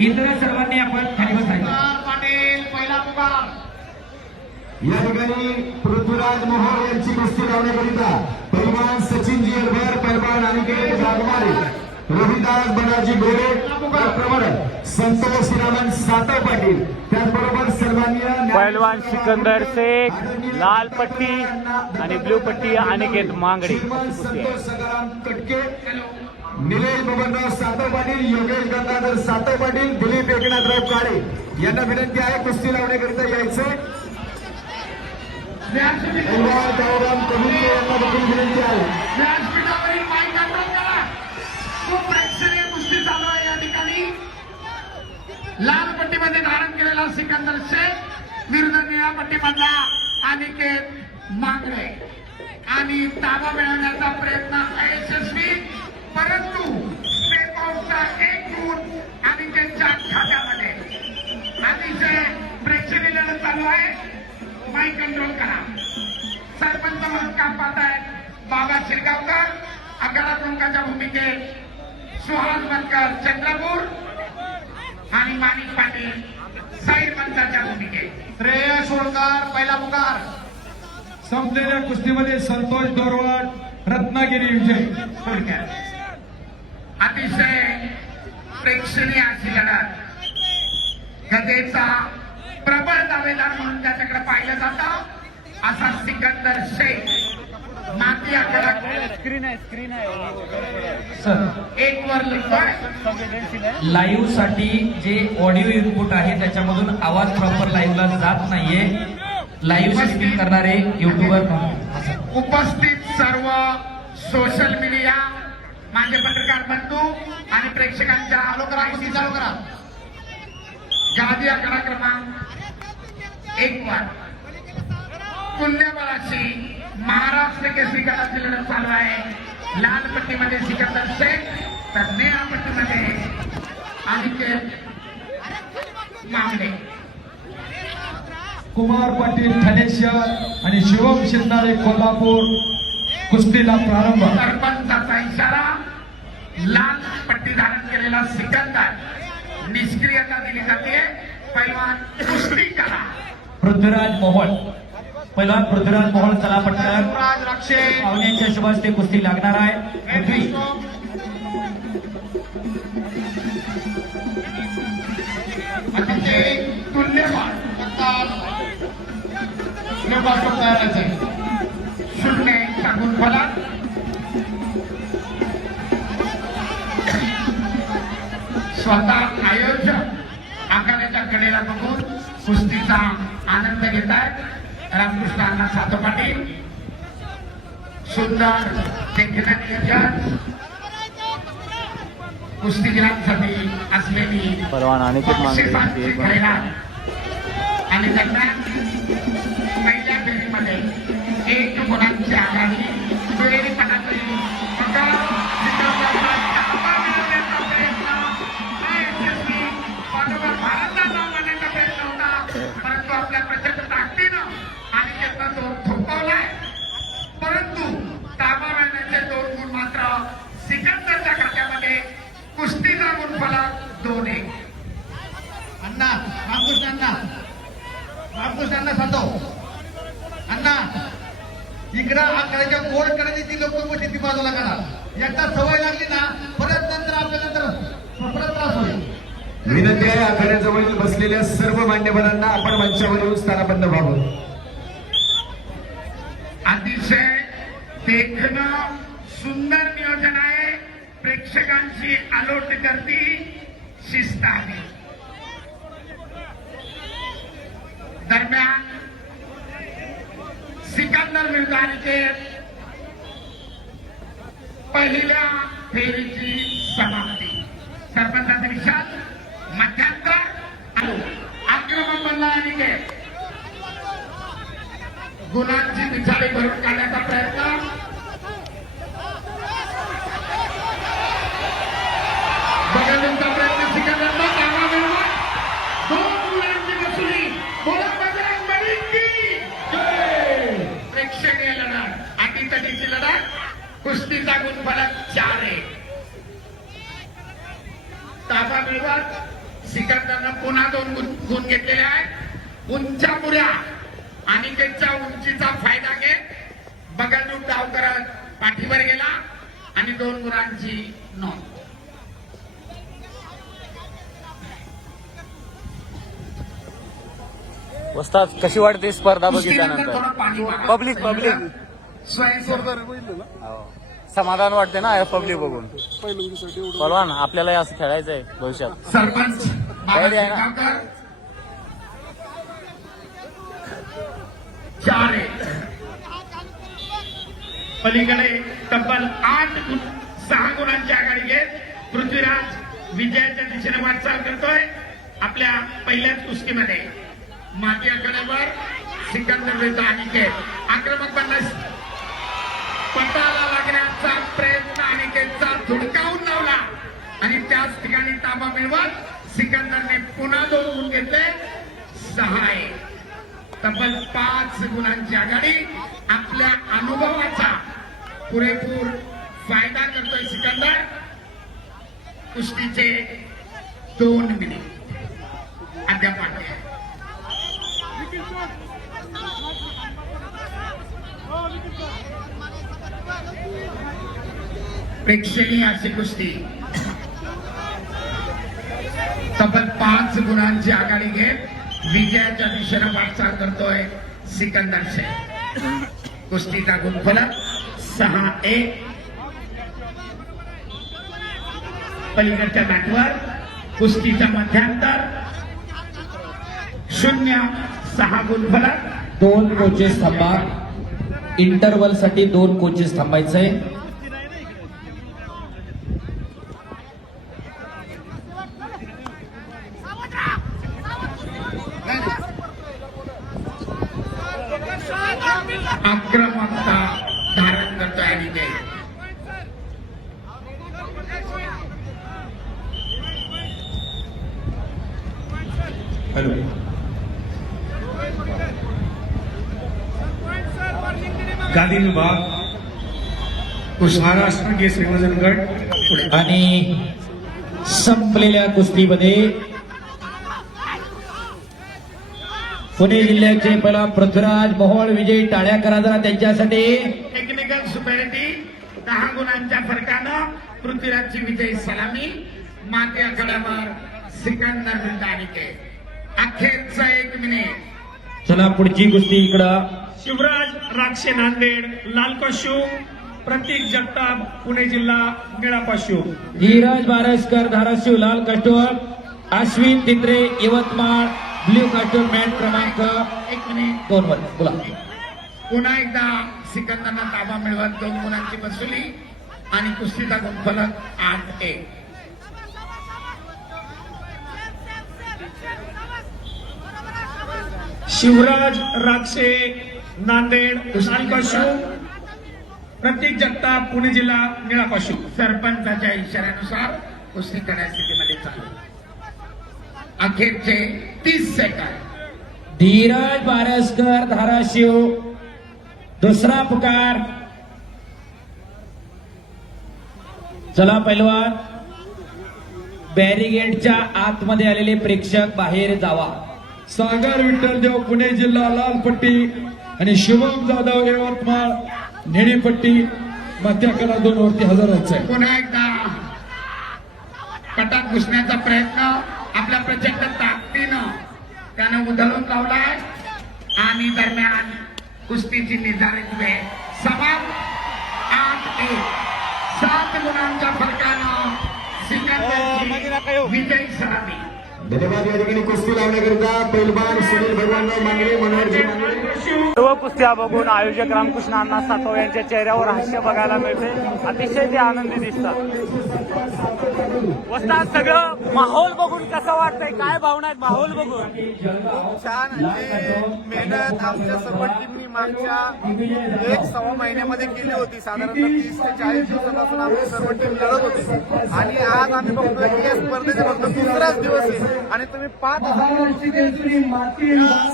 इतर सर्वांनी आपण खाली बसायचं. पाटील पहिला पुकार. या ठिकाणी पृथ्वीराज मोहोळ यांची कुस्ती लावण्याकरिता पैलवान सचिनजी अलभर, पैलवान अनिकेत वाघमारे, रोहिदास बनाजी गोरे, त्याचप्रमाणे संतोष रामन सातव पाटील, त्याचबरोबर सन्माननीय पैलवान सिकंदर शेख, लाल पट्टी आणि ब्लू पट्टी अनिकेत मांगडे. संतोष सदाराम कटके, निलेश बबनराव सातव पाटील, योगेश गंगाधर सातव पाटील, दिलीप एकनाथराव काळे यांना विनंती आहे कुस्ती लावण्याकरिता यायचे. पैलवान तावराम कमिटे यांना देखील विनंती आहे. व्यासपीठावरील माईक कंट्रोल करा. खूप प्रेक्षणीय कुस्ती चालू आहे या ठिकाणी. लाल पट्टीमध्ये धारण केलेला सिकंदर शेख विरुद्ध निळ्या पट्टीमधला अनिकेत मांगडे. आणि ताबा मिळवण्याचा प्रयत्न अयशस्वी, परंतु स्टेप आउटचा एक गुण अनिकेतच्या खात्यामध्ये. अतिशय प्रेक्षणीय लढत चालू आहे. माईक कंट्रोल करा. सरपंच म्हणून काम पाहतायत बाबा शिरगावकर, आखाडा प्रमुखाच्या भूमिकेत सुहास बनकर चंद्रपूर आणि माणिक पाटील साईड पंचाच्या भूमिकेत. श्रेयस होळकर पहिला पुकार. संपलेल्या कुस्तीमध्ये संतोष दोरवाड, रत्नागिरी विजय. अतिशय प्रेक्षणीय अशी लढत. गदेचा प्रबळ दावेदार म्हणून त्याच्याकडे पाहिलं जातं असा सिकंदर शेख माती आखाडा स्क्रीन आहे सर एक वर लिहितोय. लाईव्ह साठी जे ऑडिओ इनपुट आहे त्याच्यामधून आवाज प्रॉपर लाईव्हला जात नाहीये. लाईव्ह स्ट्रीमिंग करणारे युट्यूबर उपस्थित सर्व सोशल मीडिया माझे पत्रकार बंधू आणि प्रेक्षकांच्या चालू करा. गादी आकडा क्रमांक 1 वर पुण्यबळाची महाराष्ट्र केसरी गटाची लढत चालू आहे. लाल पट्टीमध्ये सिकंदर शेख तर निळ्या पट्टीमध्ये अनिकेत मांगडे. कुमार पाटील ठाणे शहर आणि शिवम शिंदाळे कोल्हापूर. कुस्तीला प्रारंभ. सरपंचाचा इशारा. लाल पट्टी धारण केलेला सिकंदर निष्क्रियता दिली जाते. पैलवान कुस्ती करा. पृथ्वीराज मोहोळ, पहिलवान पृथ्वीराज मोहोळ चला पटकन. राज राक्षे पाहुण्यांच्या शुभास्ते कुस्ती लागणार आहे. पृथ्वी अतिशय तुल्यमान तयारायचं आहे. 0 टाकून फलक. स्वतः आयोजक आखाड्याच्या कडेला बघून कुस्तीचा आनंद घेत आहेत रामकृष्ण अण्णा सातव पाटील. सुंदर देखणं नियोजन कुस्तीगिरांसाठी असलेली पैलवान अनिकेत मांगडे बक्षिसांची जाहिरात. आणि दरम्यान पहिल्या फेरीमध्ये 1 गुणांची आघाडी दुहेरी पटाची भारताला मानण्याचा प्रयत्न होता, परंतु आपल्या प्रचंड ताकदीनं अनिकेतनं तो थोपवलाय. परंतु ताबा मिळण्याचे 2 गुण मात्र सिकंदरच्या खात्यामध्ये. कुस्तीचा गुणफलक 2-1. अण्णा रामकृष्णांना सांगतो. अण्णा इकडं आकड्याच्या गोल करायची ती लोक मोठी ती बाजूला करा. एकदा सवय लागली ना परत नंतर आपल्या परत त्रास होईल. विनंती आहे आखाड्याजवळील बसलेल्या सर्व मान्यवरांना आपण मंचावर येऊन स्थानापन्न व्हावं. अतिशय देखणं सुंदर नियोजन आहे. प्रेक्षकांची आलोट करती शिस्त आहे. दरम्यान सिकंदर विरुद्ध अनिकेत पहिल्या फेरीची समाप्ती. सरपंचाचा विचार मध्यांतर आक्रमण बनला अनिकेत. गुणांची पिछाडी भरून काढण्याचा प्रयत्न. बघण्याचा प्रयत्न सिकंदरला ताबा मिळवला. 2 गुणांची वसुली. बोला बजरंग बली की जय. प्रेक्षणीय लढत, अटीतटीची लढत. कुस्तीचा गुणफलक 4-1. ताबा मिळवत गुण घेतलेले आहेत. उंचापुऱ्या अनिकेतच्या उंचीचा फायदा घेत बगलरूप धाव करत पाठीवर गेला आणि 2 गुणांची नोंद. वस्ताद कशी वाटते स्पर्धा कुस्तीनंतर बघितल्यानंतर? थोडं पाणी मागा. पब्लिक समाधान वाटते ना पब्लिक बघून. पलवान आपल्याला असं खेळायचंय भविष्यात. सरपंच तयारी आहे ना? बाबासाहेब 4-1. पलीकडे तब्बल 6 गुणांची आघाडी घेत पृथ्वीराज विजयाच्या दिशेने वाटचाल करतोय. आपल्या पहिल्याच कुस्तीमध्ये माती आखाड्यावर सिकंदर विरुद्ध अनिकेत आक्रमक बनण्यास पटाला लागण्याचा प्रयत्न अनिकेतचा धुडकावून लावला आणि त्याच ठिकाणी ताबा मिळवत सिकंदरने पुन्हा 2 गुण घेतले. 6-1. तब्बल 5 गुणांची आघाडी. आपल्या अनुभवाचा पुरेपूर फायदा करतोय सिकंदर. कुस्तीचे 2 मिनिट अद्याप आहे. प्रेक्षणीय अशी कुस्ती. तब्बल 5 गुणांची आघाडी घेत विजयाच्या दिशेनं वाटचाल करतोय सिकंदर शेख. कुस्तीचा गुणफलक 6-1. पलीकडच्या मॅटवर कुस्तीचा मध्यांतर 0-6 गुणफलक. 2 कोचेस थांबा. इंटरव्हल साठी 2 कोचेस थांबायचंय. आक्रमकता धारण करतोय अनिकेत. हॅलो. गादी विभाग महाराष्ट्र केसरी वजन गट आणि संपलेल्या कुस्तीमध्ये पुणे जिल्ह्याचे पहिला पृथ्वीराज मोहोळ विजयी. टाळ्या करा जरा त्यांच्यासाठी. टेक्निकल सुपेरिटी 10 गुणांच्या फरकानं पृथ्वीराजची विजयी सलामी. माती आखाड्यावर सिकंदर विरुद्ध अनिकेत. अखेरचा 1 मिनिट. चला पुढची कुस्ती इकडं. शिवराज राक्षे नांदेड लाल कॉस्ट्यूम, प्रतीक जगताप पुणे जिल्हा निळा कॉस्ट्यूम. धीरज बारसकर धाराशिव लाल कस्टोम, अश्विन तित्रे यवतमाळ ब्ल्यू कस्टोम. मॅट क्रमांक 1 मिनिट. 2 वर बोला. पुन्हा एकदा सिकंदरनं ताबा मिळवत 2 गुणांची वसुली आणि कुस्तीचा गुणफलक 8-1. शिवराज राक्षे नांदेड लाल कॉस्ट्यूम, प्रतीक जगताप पुणे जिल्हा निळा कॉस्ट्यूम. सरपंचाच्या इशाऱ्यानुसार कुस्ती करण्याच्या स्थितीमध्ये चालू. अखेरचे 30 सेकंद. धीरज बारसकर धाराशिव दुसरा पुकार. चला पैलवान, बॅरिगेडच्या आतमध्ये आलेले प्रेक्षक बाहेर जावा. सागर विठ्ठलदेव पुणे जिल्हा लाल पट्टी आणि शिवम जाधव यवतमाळ निळी पट्टी. मात्याकडा 2 वरती हजर व्हायचंय. पुन्हा एकदा कटात घुसण्याचा प्रयत्न आपल्या प्रचंड ताकदीनं त्यानं उधळून लावलाय आणि दरम्यान कुस्तीची निर्धारित वेळ समाप्त. 8-1. 7 गुणांच्या फरकानं सिकंदरची विजयी सलामी. धन्यवाद. या ठिकाणी कुस्ती लावण्याकरिता पैलवान सुनील भगवानराव मांगरे, मनोहरजी मांगरे. सर्व कुस्त्या बघून आयोजक रामकृष्ण अण्णा सातव यांच्या चेहऱ्यावर हास्य बघायला मिळते. अतिशय ते आनंदी दिसतात. वस्ताद, सगळं माहोल बघून कसं वाटतंय? काय भावना आहेत माहोल बघून? छान. मेहनत आमच्या सर्व टीमनी मागच्या 1-1.25 महिन्यामध्ये केली होती. साधारणतः 30 ते 40 दिवसापासून आमची सर्व टीम लढत होती आणि आज आम्ही बघतोय की या स्पर्धेचे फक्त 2राच दिवस आहे आणि तुम्ही 5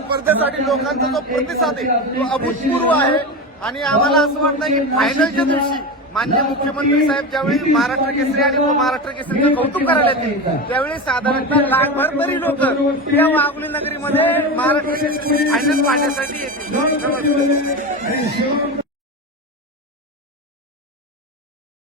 स्पर्धेसाठी लोकांचा जो प्रतिसाद आहे तो अभूतपूर्व आहे आणि आम्हाला असं वाटतं की फायनलच्या दिवशी माननीय मुख्यमंत्री साहेब ज्यावेळी महाराष्ट्र केसरी आणि महाराष्ट्र केसरीचं कौतुक करायला येतील त्यावेळी साधारणतः लाखभर तरी लोक या वाघोली नगरीमध्ये महाराष्ट्र केसरी फायनल पाहण्यासाठी येतील. नमस्कार.